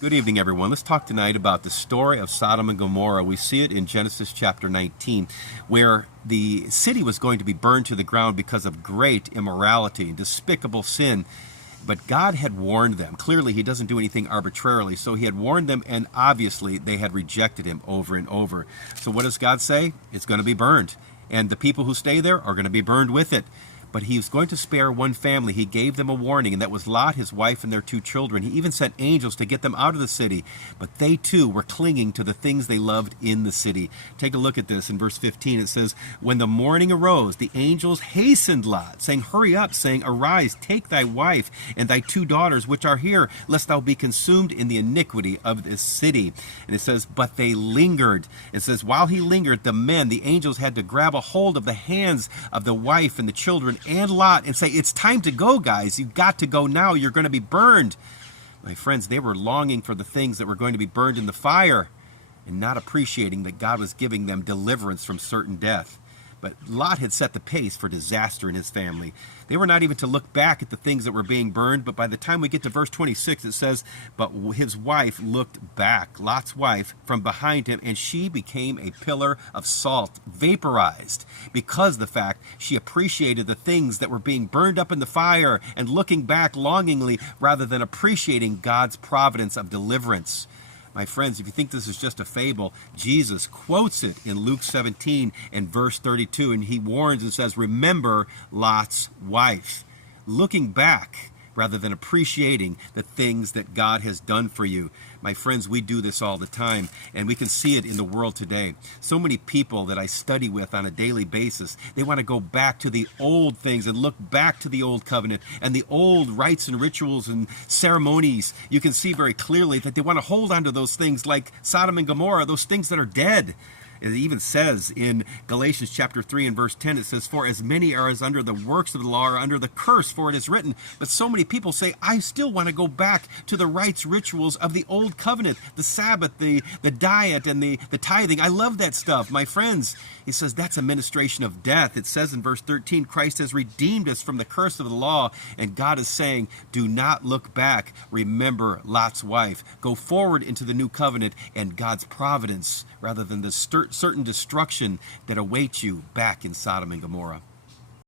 Good evening, everyone. Let's talk tonight about the story of Sodom and Gomorrah. We see it in Genesis chapter 19, where the city was going to be burned to the ground because of great immorality, despicable sin. But God had warned them. Clearly, He doesn't do anything arbitrarily. So He had warned them, and obviously, they had rejected Him over and over. So what does God say? It's going to be burned. And the people who stay there are going to be burned with it. But He was going to spare one family. He gave them a warning, and that was Lot, his wife, and their 2 children. He even sent angels to get them out of the city. But they too were clinging to the things they loved in the city. Take a look at this in verse 15. It says, "When the morning arose, the angels hastened Lot, saying, 'Hurry up,' saying, 'Arise, take thy wife and thy 2 daughters, which are here, lest thou be consumed in the iniquity of this city.'" And it says, "But they lingered." It says, while he lingered, the angels had to grab a hold of the hands of the wife and the children and Lot and say, "It's time to go, guys. You've got to go now. You're going to be burned." My friends, they were longing for the things that were going to be burned in the fire and not appreciating that God was giving them deliverance from certain death. But Lot had set the pace for disaster in his family. They were not even to look back at the things that were being burned, but by the time we get to verse 26, it says, "But his wife looked back," Lot's wife, "from behind him, and she became a pillar of salt," vaporized, because of the fact she appreciated the things that were being burned up in the fire and looking back longingly rather than appreciating God's providence of deliverance. My friends, if you think this is just a fable, Jesus quotes it in Luke 17 and verse 32, and He warns and says, "Remember Lot's wife." Looking back rather than appreciating the things that God has done for you. My friends, we do this all the time, and we can see it in the world today. So many people that I study with on a daily basis, they want to go back to the old things and look back to the old covenant and the old rites and rituals and ceremonies. You can see very clearly that they want to hold on to those things like Sodom and Gomorrah, those things that are dead. It even says in Galatians chapter 3 and verse 10, it says, "For as many are as under the works of the law are under the curse, for it is written." But so many people say, "I still want to go back to the rites, rituals of the old covenant, the Sabbath, the diet, and the tithing. I love that stuff." My friends, he says that's a ministration of death. It says in verse 13, Christ has redeemed us from the curse of the law, and God is saying, do not look back. Remember Lot's wife. Go forward into the new covenant and God's providence rather than the certain destruction that awaits you back in Sodom and Gomorrah.